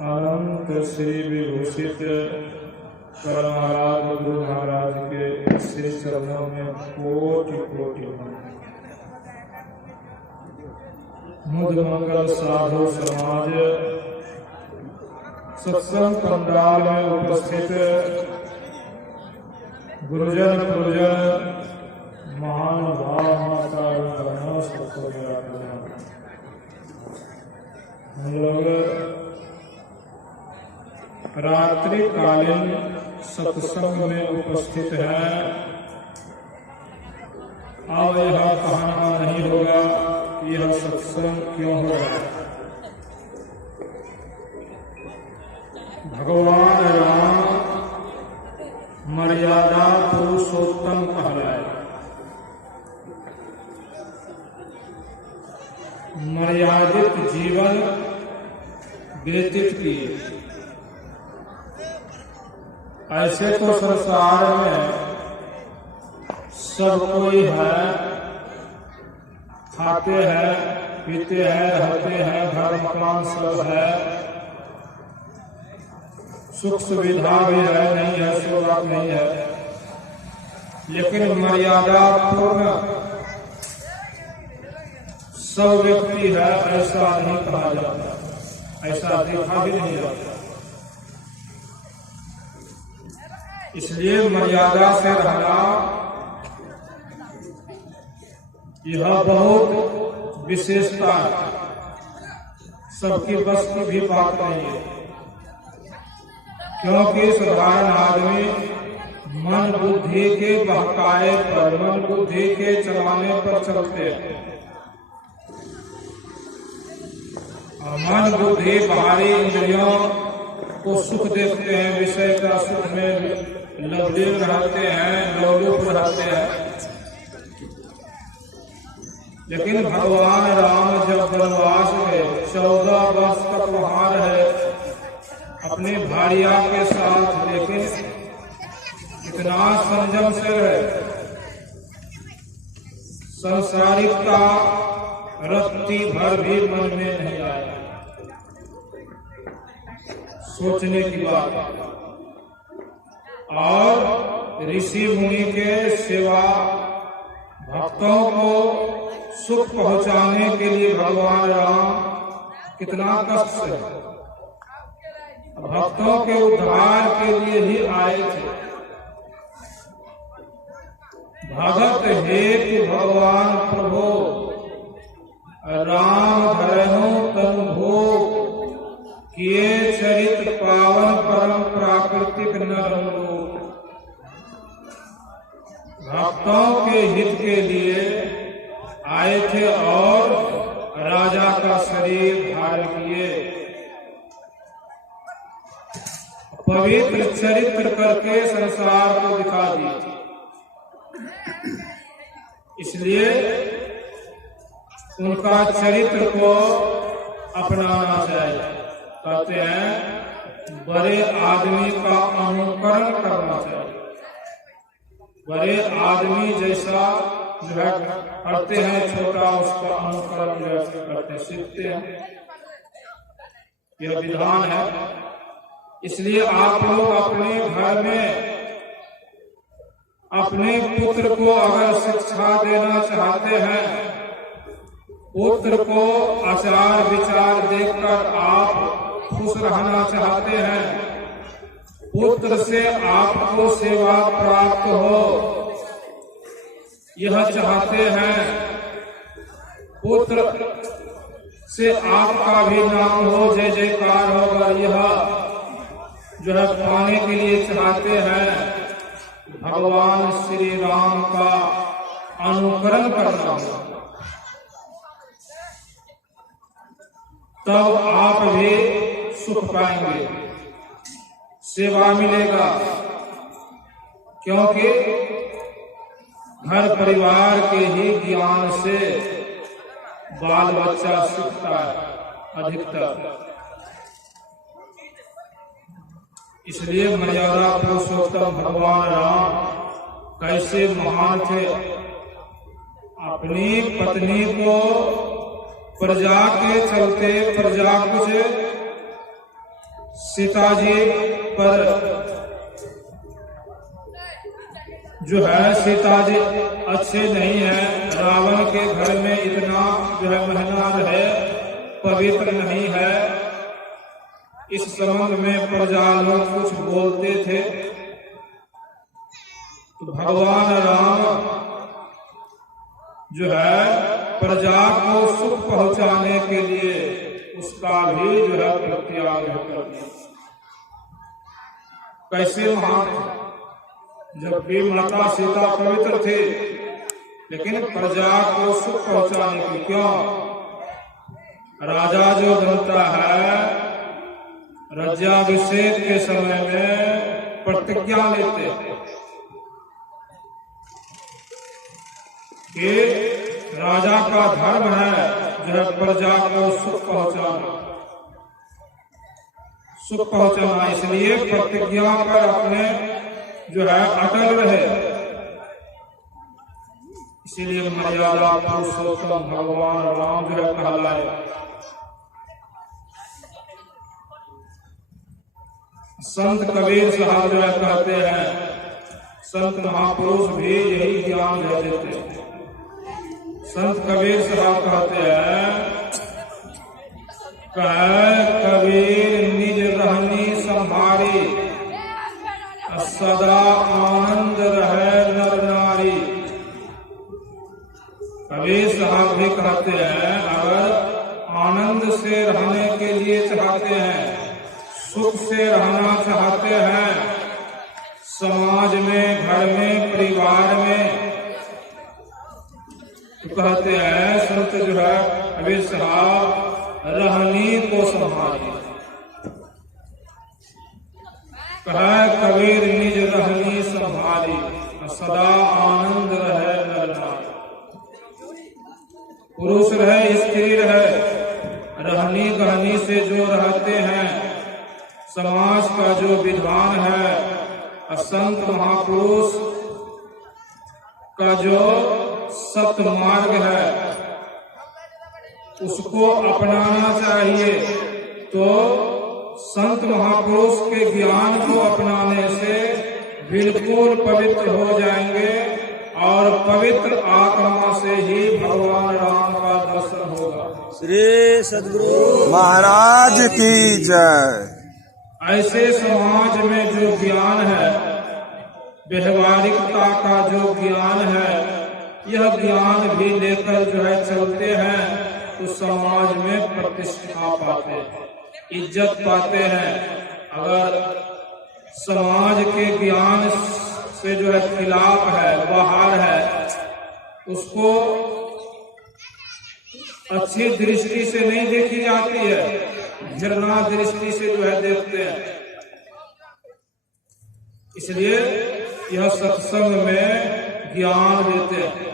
अनंत श्री विभूषित कर महाराज गुरु महाराज के श्री चरणों में कोटि कोटि मुद मंगल साधु समाज सत्संग पंडाल में उपस्थित गुरुजन पुरुजन महानुभाव माता हम लोग रात्रिकालीन सत्संग में उपस्थित हैं। अब यह कहना नहीं होगा कि यह सत्संग क्यों हो रहा है। भगवान राम मर्यादा पुरुषोत्तम कहलाए। मर्यादित जीवन व्यतीत किए। ऐसे तो संसार में सब कोई है, खाते हैं, पीते हैं, रहते हैं, घर मकान सब है, सुख सुविधा भी है, नहीं है, सो बात नहीं है। लेकिन मर्यादा पूर्ण सब व्यक्ति है ऐसा नहीं कहा जाता, ऐसा देखा भी नहीं जाता। इसलिए मर्यादा से रहना यह बहुत विशेषता है, सबकी बस की भी बात नहीं है। क्योंकि साधारण आदमी मन बुद्धि के बहकाए पर, मन बुद्धि के चलाने पर चलते हैं। मन बुद्धि बाहरी इंद्रियों को सुख देखते हैं, विषय का सुख में लवलीन रहते हैं, लोलुप रहते हैं। लेकिन भगवान राम जब वनवास में 14 वर्ष तक वहां रहे अपनी भार्या के साथ, लेकिन इतना संयम से रहे, संसारिकता रत्ती भर भी मन में नहीं आया। सोचने की बात। और ऋषि मुनि के सेवा भक्तों को सुख पहुंचाने के लिए भगवान राम कितना कष्ट से भक्तों के उद्धार के लिए ही आए थे। भगत हे कि भगवान प्रभु राम धरहु तनु भोग, किए चरित पावन परम प्राकृतिक नर। भक्तों के हित के लिए आए थे और राजा का शरीर धारण किए, पवित्र चरित्र करके संसार को दिखा दिए। इसलिए उनका चरित्र को अपनाना चाहिए। कहते हैं बड़े आदमी का अनुकरण करना चाहिए। बड़े आदमी जैसा जो है करते हैं, छोटा उसका अनुकरण करते सीखते हैं। यह विधान है। इसलिए आप लोग अपने घर में अपने पुत्र को अगर शिक्षा देना चाहते हैं, पुत्र को आचार विचार देखकर आप खुश रहना चाहते हैं, पुत्र से आपको सेवा प्राप्त हो यह चाहते हैं, पुत्र से आपका भी नाम हो, जय जयकार होगा, यह जो है पाने के लिए चाहते हैं, भगवान श्री राम का अनुकरण करना होगा। तब आप भी सुख पाएंगे, सेवा मिलेगा। क्योंकि घर परिवार के ही ज्ञान से बाल बच्चा सीखता है अधिकतर। इसलिए मर्यादा पुरुषोत्तम भगवान राम कैसे महान थे। अपनी पत्नी को प्रजा के चलते प्रजा कुछ सीता जी पर जो है सीता जी अच्छे नहीं है, रावण के घर में इतना जो है मेहमान है, पवित्र नहीं है। इस संबंध में प्रजा लोग कुछ बोलते थे, तो भगवान राम जो है प्रजा को सुख पहुंचाने के लिए उसका भी जो है परित्याग कर दिया। कैसे महान, जबकि माता सीता पवित्र थे, लेकिन प्रजा को सुख पहुंचाने के क्यों? राजा जो बनता है राज्याभिषेक के समय में प्रतिज्ञा लेते हैं कि राजा का धर्म है जो है प्रजा को सुख पहुंचाना, इसलिए प्रतिज्ञा पर अपने जो है अटल रहे। इसीलिए मर्यादा पुरुषोत्तम भगवान राम जो है कहलाए। संत कबीर साहब जो है कहते हैं, संत महापुरुष भी यही ज्ञान दे देते हैं। संत कबीर साहब कहते हैं, कबीर निज रहनी संभारी, सदा आनंद रहे नर नारी। कबीर साहब भी कहते हैं, अगर आनंद से रहने के लिए चाहते हैं, सुख से रहना चाहते हैं, समाज में, घर में, परिवार में, तो कहते हैं संत जो है कबीर साहब, रहनी को संभालिए। कहा कबीर निज रहनी संभाली, सदा आनंद रहे नर नारी। पुरुष रहे स्त्री रहे, रहनी गहनी से जो रहते हैं, समाज का जो विद्वान है, संत महापुरुष का जो सत्य मार्ग है, उसको अपनाना चाहिए। तो संत महापुरुष के ज्ञान को अपनाने से बिल्कुल पवित्र हो जाएंगे और पवित्र आत्मा से ही भगवान राम का दर्शन होगा। श्री सद्गुरु महाराज की जय। ऐसे समाज में जो ज्ञान है, व्यवहारिकता का जो ज्ञान है, यह ज्ञान भी लेकर जो है चलते हैं, तो समाज में प्रतिष्ठा पाते हैं, इज्जत पाते हैं। अगर समाज के ज्ञान से जो है खिलाफ है, बाहर है, उसको अच्छी दृष्टि से नहीं देखी जाती है, घृणा दृष्टि से जो है देखते हैं। इसलिए यह सत्संग में ज्ञान देते हैं।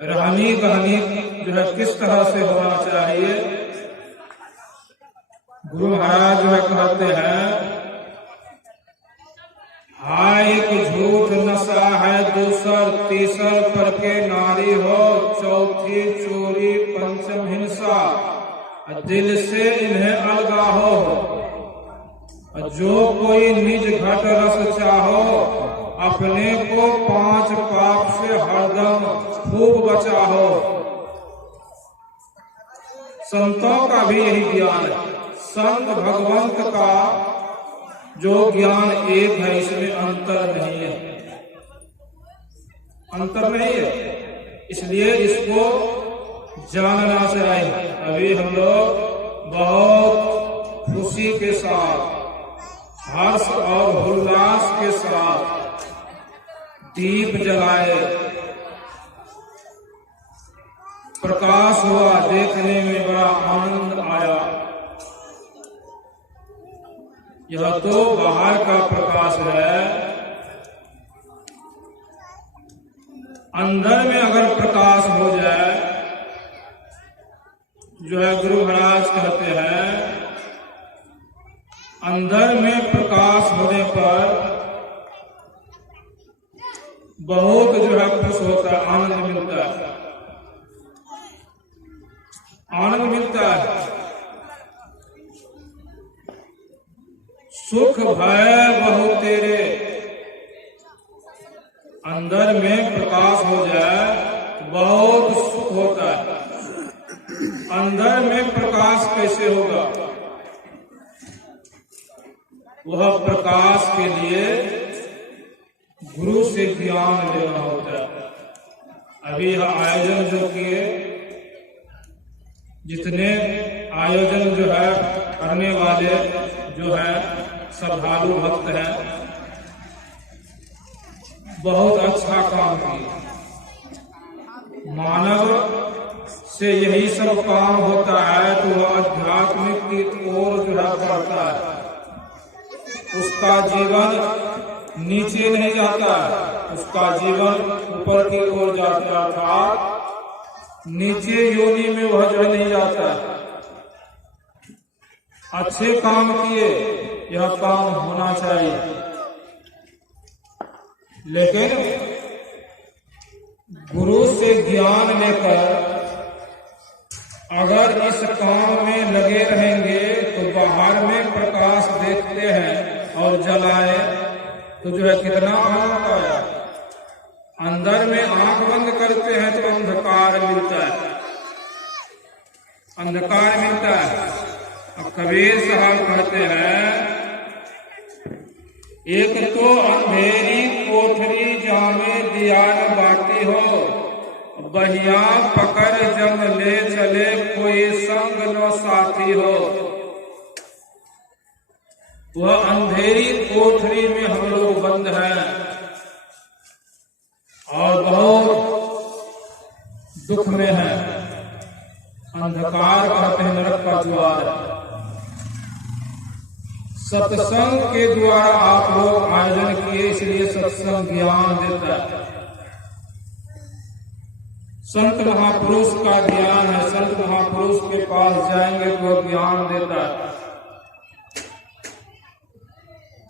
रहनी गहनी जो है किस तरह से होना चाहिए, गुरु महाराज जो है कहते हैं, हाय एक झूठ नशा है, दूसर तीसर पर के नारी हो, चौथी चोरी, पंचम हिंसा, दिल से इन्हें अलगा हो। जो कोई निज घट रस चाहो, अपने को 5 पाप से हरदम खूब बचाओ। संतों का भी यही ज्ञान है। संत भगवंत का जो ज्ञान एक है, इसमें अंतर नहीं है, अंतर नहीं है। इसलिए इसको जानना चाहिए। अभी हम लोग बहुत खुशी के साथ, हर्ष और उल्लास के साथ दीप जलाए, प्रकाश हुआ, देखने में बड़ा आनंद आया। यह तो बाहर का प्रकाश है, अंदर में अगर प्रकाश हो जाए, जो है गुरु महाराज कहते हैं, अंदर में प्रकाश होने पर बहुत जो है खुश होता है, आनंद मिलता है, आनंद मिलता है। सुख भय बहु तेरे। अंदर में प्रकाश हो जाए तो बहुत सुख होता है। अंदर में प्रकाश कैसे होगा? वह प्रकाश के लिए गुरु से ज्ञान लेना होता है। अभी यह आयोजन जो किए, जितने आयोजन जो है करने वाले जो है श्रद्धालु भक्त हैं, बहुत अच्छा काम किए। मानव से यही सब काम होता है तो वह आध्यात्मिक की ओर जो है बढ़ता है। उसका जीवन नीचे नहीं जाता है, उसका जीवन ऊपर की ओर जाता है, अर्थात नीचे योनि में वह जो नहीं जाता है। अच्छे काम किए, यह काम होना चाहिए, लेकिन गुरु से ज्ञान लेकर अगर इस काम में लगे रहेंगे तो बाहर में प्रकाश देखते हैं और जलाए तो जो है कितना आनंद आया। अंदर में आंख बंद करते हैं तो अंधकार मिलता है, अंधकार मिलता है। अब कबीर साहब कहते हैं, एक तो अंधेरी कोठरी जामे दिया न बाती हो, बहिया पकड़ जम ले चले कोई संग न साथी हो। वह अंधेरी कोठरी में हम लोग बंद हैं और बहुत दुख में हैं। अंधकार कहते हैं नरक का द्वार। सत्संग के द्वारा आप लोग आयोजन किए, इसलिए सत्संग ज्ञान देता है। संत महापुरुष का ज्ञान है, संत महापुरुष के पास जाएंगे तो ज्ञान देता है।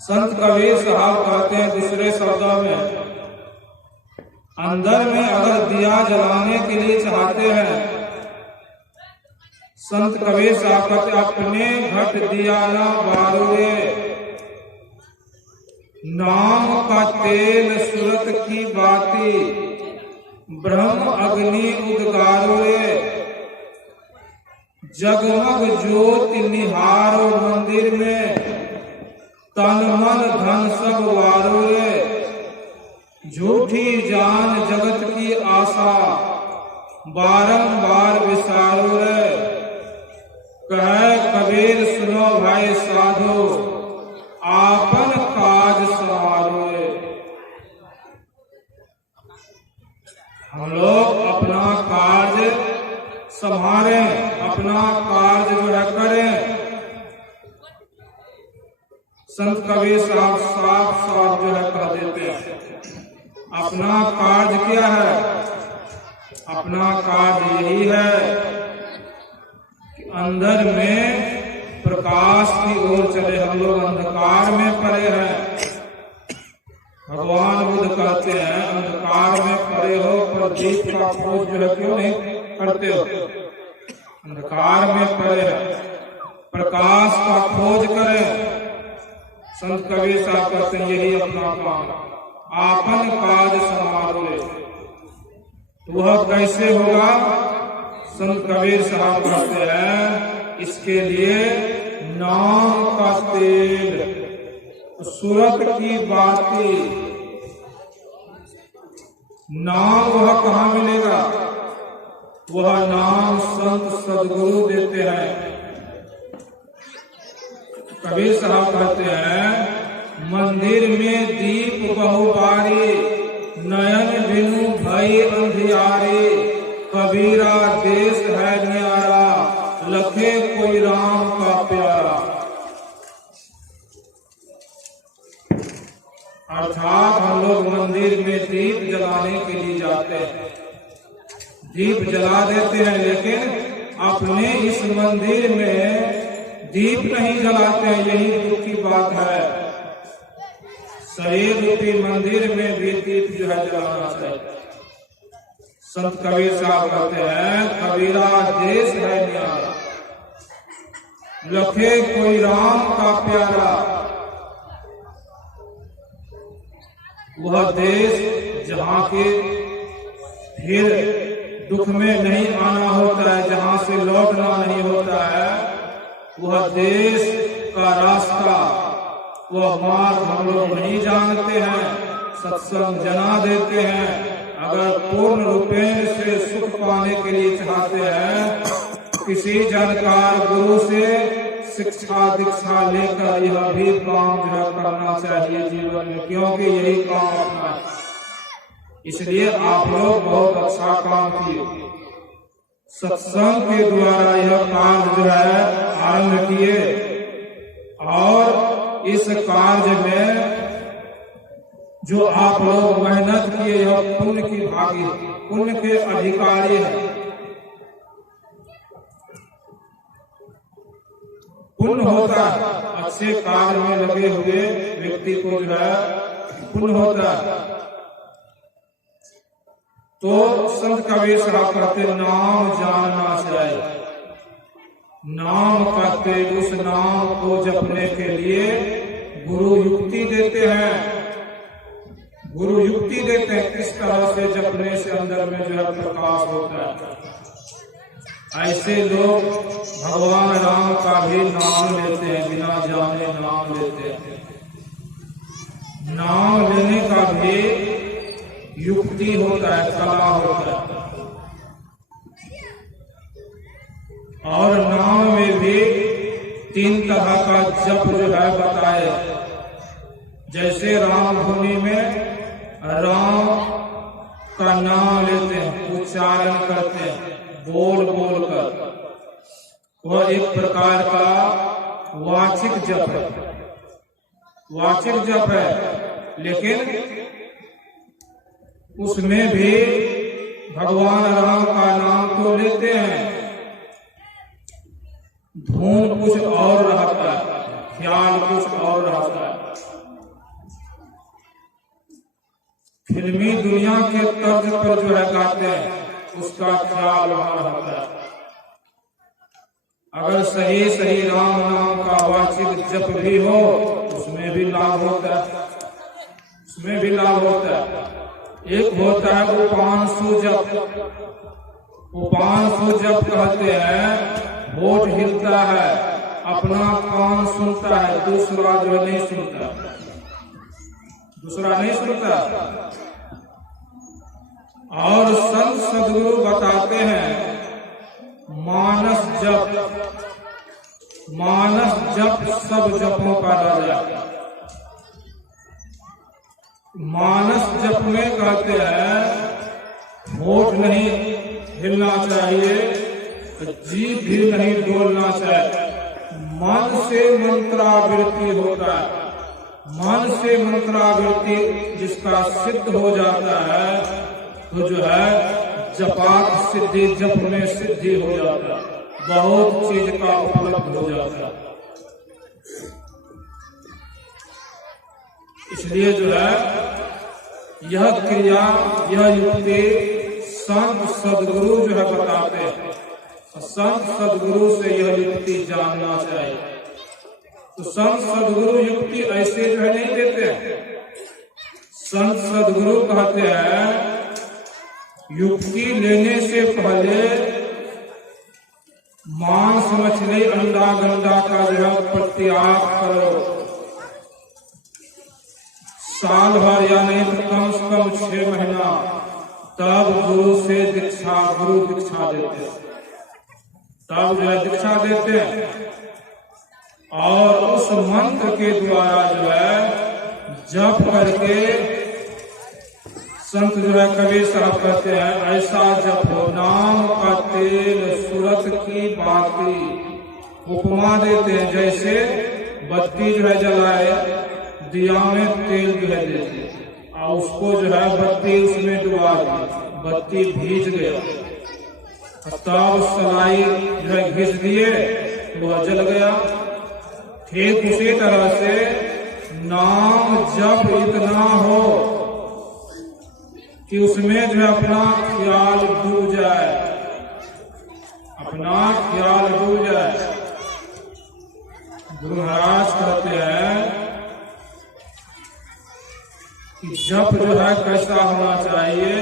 संत कबीर साहब कहते हैं दूसरे शब्दों में, अंदर में अगर दिया जलाने के लिए चाहते हैं, संत कबीर साहब कहते अपने घट दिया ना बारुए, नाम का तेल सुरत की बाती, ब्रह्म अग्नि उद्गारोए, जगमग ज्योति निहारो मंदिर में, तन मन धन सब वारोए, झूठी जान जगत की आशा, बारंबार विसारो रे। कहे कबीर सुनो भाई साधो, आपन काज सवारो रे। हम लोग अपना कार्य संभालें, अपना कार्य जो है करें। संत कबीर साहब साफ साफ जो है कह देते हैं, अपना कार्य क्या है? अपना कार्य यही है कि अंदर में प्रकाश की ओर चले। हम लोग अंधकार में पड़े हैं। भगवान बुद्ध कहते हैं, अंधकार में पड़े हो पर दीप का खोज जो है क्यों नहीं करते हो? अंधकार में पड़े हैं, प्रकाश का खोज करें। संत कबीर साहब कहते हैं यही अपना काम, आपन काज संभालो। वह कैसे होगा? संत कबीर साहब कहते हैं, इसके लिए नाम का तेल, सूरत की बाती। नाम वह कहाँ मिलेगा? वह नाम संत सदगुरु देते हैं। कबीर साहब कहते हैं, मंदिर में दीप बहुबारी, नयन बिनु भई अंधियारी, कबीरा देश है न्यारा, लखे कोई राम का प्यारा। अर्थात हम लोग मंदिर में दीप जलाने के लिए जाते हैं, दीप जला देते हैं, लेकिन अपने इस मंदिर में दीप नहीं जलाते हैं। यही दुख की बात है। शरीर रूपी मंदिर में भी दीप जो है जलाना चाहिए। संत कबीर साहब कहते हैं, कबीरा देश है न्यारा, लखे कोई राम का प्यारा। वह देश जहाँ के फिर दुख में नहीं आना होता है, जहाँ से लौटना नहीं होता है, वह देश का रास्ता, वह मार्ग हम लोग नहीं जानते हैं। सत्संग जना देते हैं। अगर पूर्ण रूपेण से सुख पाने के लिए चाहते हैं, किसी जानकार गुरु से शिक्षा दीक्षा लेकर यह भी काम जो करना चाहिए जीवन में, क्योंकि यही काम अपना है। इसलिए आप लोग बहुत अच्छा काम किए। सत्संग के द्वारा यह कार्य जो है आरंभ किए, और इस कार्य में जो आप लोग मेहनत किए, यह पुण्य की भागी, पुण्य के अधिकारी है। पुण्य होता है, अच्छे कार्य में लगे हुए व्यक्ति को जो है पुण्य होता है। तो संत कबीर साहब कहते नाम जानना चाहिए। नाम कहते उस नाम को जपने के लिए गुरु युक्ति देते हैं। गुरु युक्ति देते हैं किस तरह से जपने से अंदर में जो है प्रकाश होता है। ऐसे लोग भगवान राम का भी नाम लेते हैं, बिना जाने नाम लेते हैं। नाम लेने का भी युक्ति होता है, कला होता है। और नाम में भी 3 तरह का जप जो है बताए। जैसे राम धुनी में राम का नाम लेते हैं, उच्चारण करते हैं बोल बोल कर, वह एक प्रकार का वाचिक जप है। वाचिक जप है, लेकिन उसमें भी भगवान राम का नाम तो लेते हैं, धुन कुछ और रहता है, ख्याल कुछ और रहता है। फिल्मी दुनिया के तर्ज पर जो है गाते हैं, उसका ख्याल वहां रहता है। अगर सही सही राम नाम का वाचिक जप भी हो, उसमें भी लाभ होता है, उसमें भी लाभ होता है। एक होता है उपांशु जप। उपांशु जप कहते हैं होठ हिलता है, अपना कान सुनता है, दूसरा जो नहीं सुनता, दूसरा नहीं सुनता। और संत सदगुरु बताते हैं मानस जप। मानस जप सब जपों का राजा। मानस जप में कहते हैं होठ नहीं हिलना चाहिए, जीभ भी नहीं डोलना चाहिए, मन से मंत्रावृत्ति होता है। मन से मंत्रावृत्ति जिसका सिद्ध हो जाता है, तो जो है जपात सिद्धि, जप में सिद्धि हो जाता है, बहुत चीज का उपलब्ध हो जाता है। इसलिए जो है यह क्रिया, यह युक्ति संत सदगुरु जो है बताते हैं। संत सदगुरु से यह युक्ति जानना चाहिए। तो संत सदगुरु युक्ति ऐसे जो है नहीं देते हैं। संत सदगुरु कहते हैं युक्ति लेने से पहले मांस मछली अंडा गंडा का जो है परित्याग करो। साल भर या नहीं तो कम से कम 6 महीना, तब गुरु से दीक्षा, गुरु दीक्षा देते हैं, तब जो है दीक्षा देते हैं। और उस मंत्र के द्वारा जो है जप करके संत जो है कबीर साहब कहते हैं ऐसा जप हो नाम का तेल सूरत की बाती। उपमा देते हैं जैसे बत्ती जो है जलाए, दिया में तेल जो है देते और उसको जो है बत्ती उसमें डुबा दी, बत्ती भीज गया, तब सलाई जो है घिस दिए, वह जल गया। ठीक उसी तरह से नाम जप इतना हो कि उसमें जो है अपना ख्याल डूब जाए, अपना ख्याल डूब जाए। गुरु महाराज कहते हैं कि जप जो है कैसा होना चाहिए?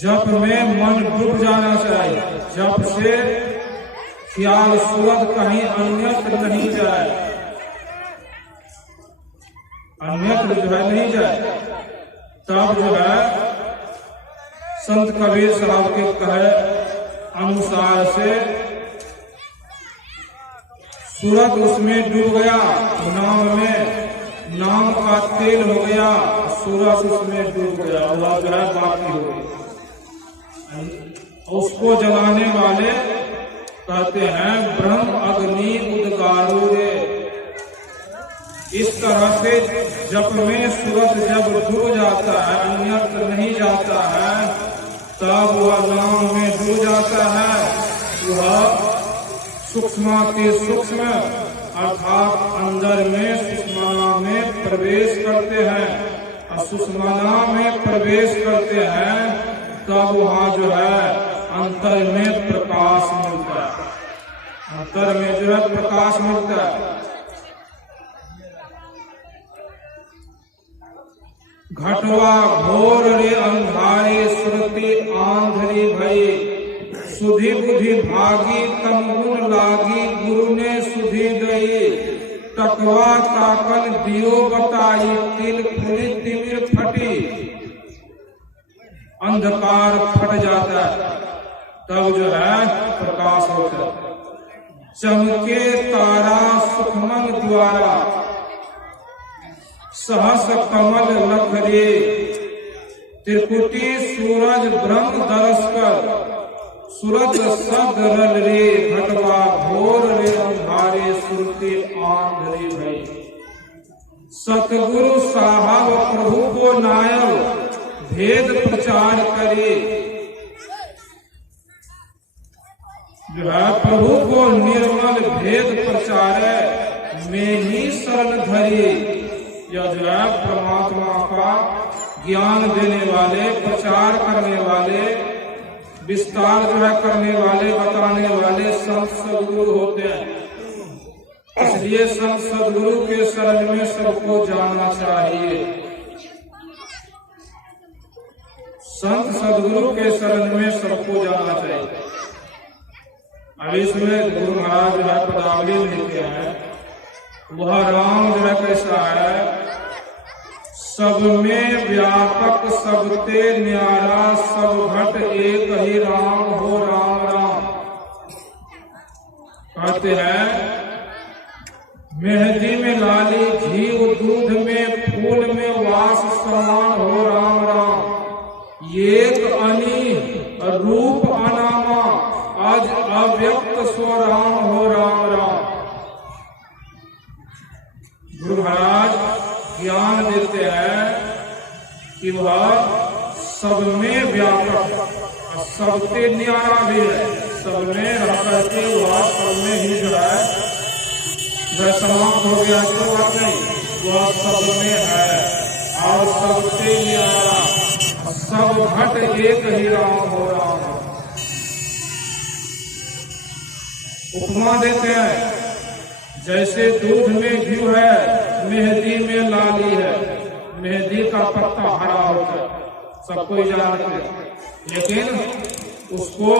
जप में मन डूब जाना चाहिए। जप से ख्याल सूरत कहीं अन्यत्र नहीं जाए, अन्यत्र जो है नहीं जाए। तब जो है संत कबीर साहब के कहे अनुसार से सूरत उसमें डूब गया, नाम में नाम का तेल हो गया, सूरत उसमें डूब गया, वह जो है बाकी हो गई। उसको जलाने वाले कहते हैं ब्रह्म अग्नि उद्गारो रे। इस तरह से जप में सूरत जब डूब जाता है, अन्यत्र नहीं जाता है, तब वह नाम में डूब जाता है। वह सूक्ष्माति सूक्ष्म अर्थात अंदर में सुषुम्ना में प्रवेश करते हैं, और सुषुम्ना में प्रवेश करते हैं तब वहाँ जो है अंतर में प्रकाश मिलता है, अंतर में जो है प्रकाश मिलता है। घटवा घोर रे अंधारे श्रुति आंधरी भई, सुधि बुद्धि भागी तम गुण लागी गुरु ने सुधि गई। टकवा ताकन दियो बताई तिल फुली तिमिर फटी। अंधकार फट जाता है तब जो है प्रकाश होता है। चमके तारा सुखमन द्वारा सहस कमल लखरे। त्रिकुटी सूरज ब्रह्म दरस कर सूरज सद रल रे। घटवा घोर रे अंधारे सुरती आंधरी भई। सतगुरु साहब प्रभु को नायब भेद प्रचार करे। जो है प्रभु को निर्मल भेद प्रचार में ही शरण धरी। यह जो है परमात्मा का ज्ञान देने वाले, प्रचार करने वाले, विस्तार जो है करने वाले, बताने वाले संत सदगुरु होते हैं। इसलिए संत सदगुरु के शरण में सबको जाना चाहिए। संत सदगुरु के शरण में सबको जाना चाहिए। अब इसमें गुरु महाराज जो है पदावली लिखते हैं, वह राम जो है कैसा है? सब में व्यापक सबते न्यारा, सब घट एक ही राम हो राम राम। कहते हैं मेहंदी में लाली घी दूध में फूल में वास समान हो राम राम। एक अनी रूप अनामा आज अव्यक्त सो राम हो राम राम। गुरु महाराज ज्ञान देते हैं कि वह सब में व्यापक, सबसे न्यारा भी है। सब में रह करके वह सब में ही जो है वह समाप्त हो गया तो बात नहीं, वह सब में है और सबसे न्यारा, सब घट एक ही राम हो राम। उपमा देते हैं जैसे दूध में घी है, मेहंदी में लाली है। मेहंदी का पत्ता हरा होता है, सबको जानते हैं, लेकिन उसको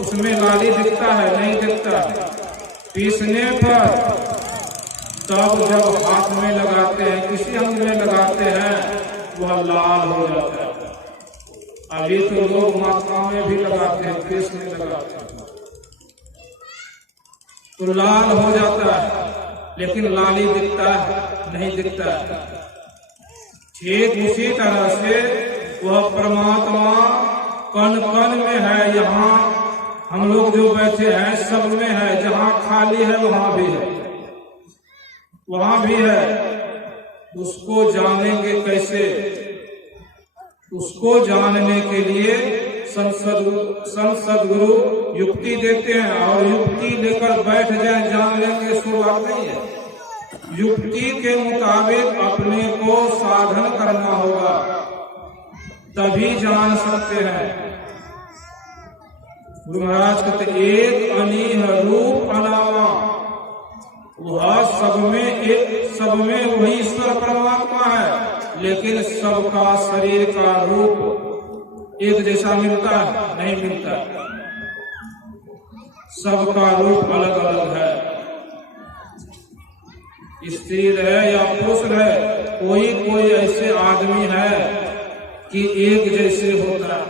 उसमें लाली दिखता है नहीं दिखता। पीसने पर तब जब हाथ में लगाते हैं, किसी अंग में लगाते हैं, वह लाल हो जाता है। अभी तो लोग माथा में भी लगाते हैं, केस में लगाते हैं तो लाल हो जाता है, लेकिन लाली दिखता है नहीं दिखता है। ठीक उसी तरह से वह परमात्मा कण कण में है। यहाँ हम लोग जो बैठे हैं सब में है, जहाँ खाली है वहाँ भी है, वहाँ भी है। उसको जानेंगे कैसे? उसको जानने के लिए संत सदगुरु युक्ति देते हैं, और युक्ति लेकर बैठ जाए जान लेंगे सो बात नहीं है। युक्ति के मुताबिक अपने को साधन करना होगा, तभी जान सकते हैं। गुरु महाराज कहते एक अनीह रूप अनामा, वह सब में वही ईश्वर परमात्मा लेकिन सबका शरीर का रूप एक जैसा मिलता है? नहीं मिलता। सबका रूप अलग अलग है। स्त्री है या पुरुष है, कोई ऐसे आदमी है कि एक जैसे होता है,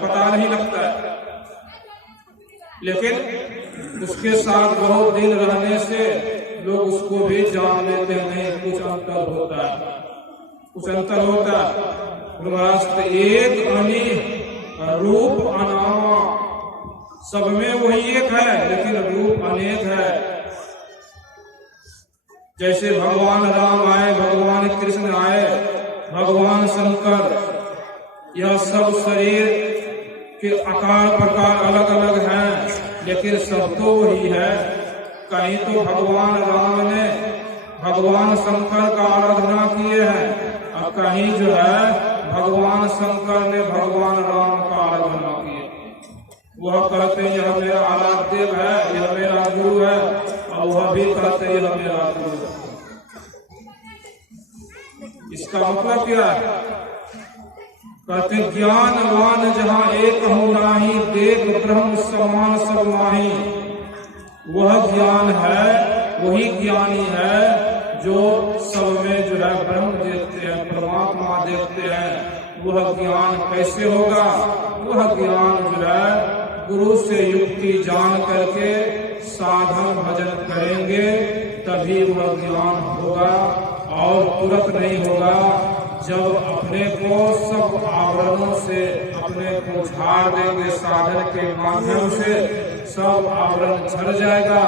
पता नहीं लगता है। लेकिन उसके साथ बहुत दिन रहने से लोग उसको भी जान लेते हैं, कुछ अंतर होता है, कुछ अंतर होता है। एक अनी रूप अनामा, सब में वही एक है लेकिन रूप अनेक है। जैसे भगवान राम आए, भगवान कृष्ण आए, भगवान शंकर, यह सब शरीर के आकार प्रकार अलग अलग हैं लेकिन सब तो वही है। कहीं तो भगवान राम ने भगवान शंकर का आराधना किए हैं और कहीं जो है भगवान शंकर ने भगवान राम का आराधना किए। वह कहते हैं यह मेरा आराध्य देव है, यह मेरा गुरु है, और वह भी कहते हैं यह मेरा गुरु है। इसका मतलब क्या है? कहते ज्ञानवान जहाँ एक हूँ नाही, देख ब्रह्म समान सब माही। वह ज्ञान है, वही ज्ञानी है जो सब में जो है ब्रह्म देखते हैं, परमात्मा देखते हैं। वह ज्ञान कैसे होगा? वह ज्ञान जो है गुरु से युक्ति जान करके साधन भजन करेंगे तभी वह ज्ञान होगा, और तुरंत नहीं होगा। जब अपने को सब आवरणों से अपने को झाड़ देंगे, साधन के माध्यम से सब आवरण झड़ जाएगा।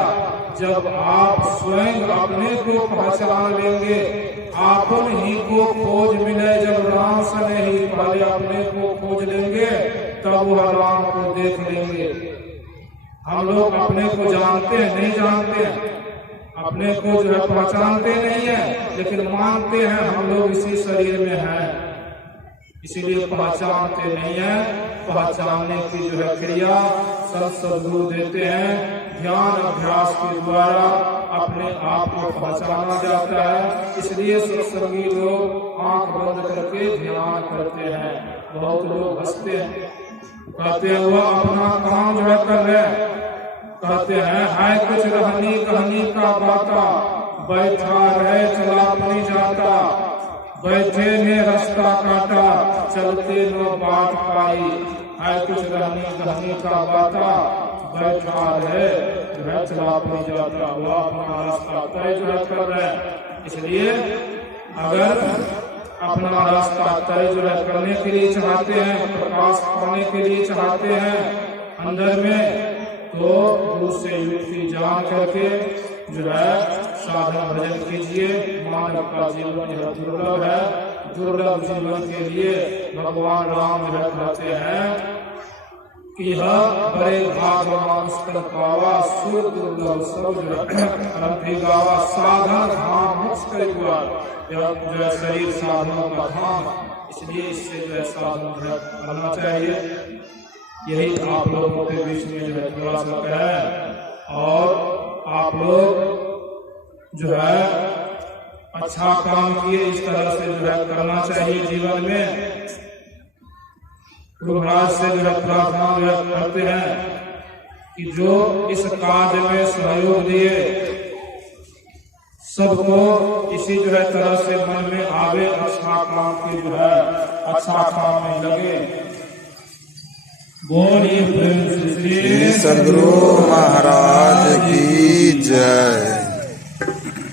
जब आप स्वयं अपने को पहचान लेंगे, आपन ही को खोज मिले, जब राम सने ही पहले अपने को खोज लेंगे तब वह राम को देख लेंगे। हम लोग अपने को जानते हैं, नहीं जानते हैं, अपने को जो है पहचानते नहीं है, लेकिन मानते हैं हम लोग इसी शरीर में हैं, इसीलिए पहचानते नहीं है। पहचानने की जो है क्रिया सदगुरु देते हैं। ध्यान अभ्यास के द्वारा अपने आप को पहचाना जाता है। इसलिए सत्संगी लोग आंख बंद करके ध्यान करते हैं। बहुत लोग हंसते हैं, कहते हैं वह अपना काम जो है कर रहे, कहते हैं है कुछ रहनी कहनी का बाता, बैठा रहे चला अपनी जाता, बैठे ने रास्ता काटा, चलते न बाट पाई। है कुछ रहनी कहनी का बाता, बैठा रहे जो है चला अपनी जाता, वह अपना रास्ता तय जो है कर रहे हैं। इसलिए अगर अपना रास्ता तय जो है करने के लिए चाहते हैं, प्रकाश पाने के लिए चाहते हैं अंदर में, तो गुरु से युक्ति जान करके जो है साधना भजन कीजिए। मानव का जीवन यह दुर्लभ है। दुर्लभ जीवन के लिए भगवान राम जो कहते हैं कि यह बड़े भागवान पावा, सुर दुर्लभ सब गावा, साधन धाम मोक्ष कर जो है शरीर साधनों का धाम। इसलिए इससे जो है साधन करना चाहिए। यही आप लोगों के बीच में जो है थोड़ा सा है, और आप लोग जो है अच्छा काम किए, इस तरह से जो है करना चाहिए जीवन में। गुरु महाराज से जो है प्रार्थना जो है करते हैं कि जो इस कार्य में सहयोग दिए सबको इसी जो है तरह से मन में आवे, अच्छा काम की जो है अच्छा काम में लगे। बोलिए प्रेम से श्री सद्गुरु महाराज की जय।